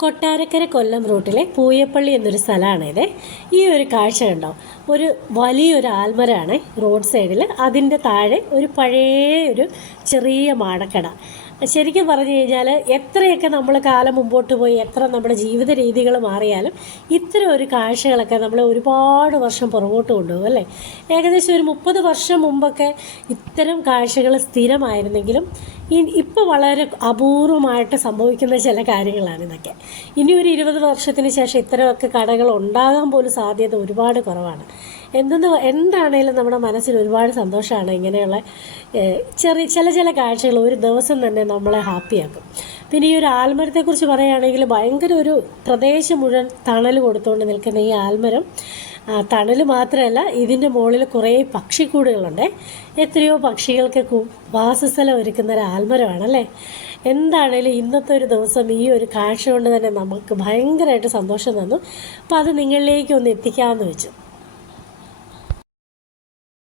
കൊട്ടാരക്കര കൊല്ലം റൂട്ടിലെ പൂയപ്പള്ളി എന്നൊരു സ്ഥലമാണിത്. ഈ ഒരു കാഴ്ച കണ്ടോ, ഒരു വലിയൊരു ആൽമരമാണ് റോഡ് സൈഡിൽ. അതിൻ്റെ താഴെ ഒരു പഴയ ഒരു ചെറിയ മാടക്കട. ശരിക്കും പറഞ്ഞു കഴിഞ്ഞാൽ എത്രയൊക്കെ നമ്മൾ കാലം മുമ്പോട്ട് പോയി, എത്ര നമ്മുടെ ജീവിത രീതികൾ മാറിയാലും ഇത്തരം ഒരു കാഴ്ചകളൊക്കെ നമ്മൾ ഒരുപാട് വർഷം പുറകോട്ട് കൊണ്ടുപോകും അല്ലേ. ഏകദേശം ഒരു 30 വർഷം മുമ്പൊക്കെ ഇത്തരം കാഴ്ചകൾ സ്ഥിരമായിരുന്നെങ്കിലും ഇപ്പോൾ വളരെ അപൂർവമായിട്ട് സംഭവിക്കുന്ന ചില കാര്യങ്ങളാണ് ഇതൊക്കെ. ഇനി ഒരു 20 വർഷത്തിന് ശേഷം ഇത്തരമൊക്കെ കടകൾ ഉണ്ടാകാൻ പോലും സാധ്യത ഒരുപാട് കുറവാണ്. എന്താണേലും നമ്മുടെ മനസ്സിന് ഒരുപാട് സന്തോഷമാണ് ഇങ്ങനെയുള്ള ചില കാഴ്ചകൾ ഒരു ദിവസം തന്നെ നമ്മളെ ഹാപ്പിയാക്കും. പിന്നെ ഈ ഒരു ആൽമരത്തെക്കുറിച്ച് പറയുകയാണെങ്കിൽ ഭയങ്കര ഒരു പ്രദേശം മുഴുവൻ തണൽ കൊടുത്തുകൊണ്ട് നിൽക്കുന്ന ഈ ആൽമരം, തണൽ മാത്രമല്ല ഇതിൻ്റെ മുകളിൽ കുറേ പക്ഷിക്കൂടുകളുണ്ട്. എത്രയോ പക്ഷികൾക്ക് വാസസ്ഥലം ഒരുക്കുന്ന ഒരു ആൽമരമാണല്ലേ. എന്താണേലും ഇന്നത്തെ ഒരു ദിവസം ഈ ഒരു കാഴ്ച കൊണ്ട് തന്നെ നമുക്ക് ഭയങ്കരമായിട്ട് സന്തോഷം തന്നു. അപ്പോൾ അത് നിങ്ങളിലേക്ക് ഒന്ന് എത്തിക്കാമെന്ന് വെച്ചു.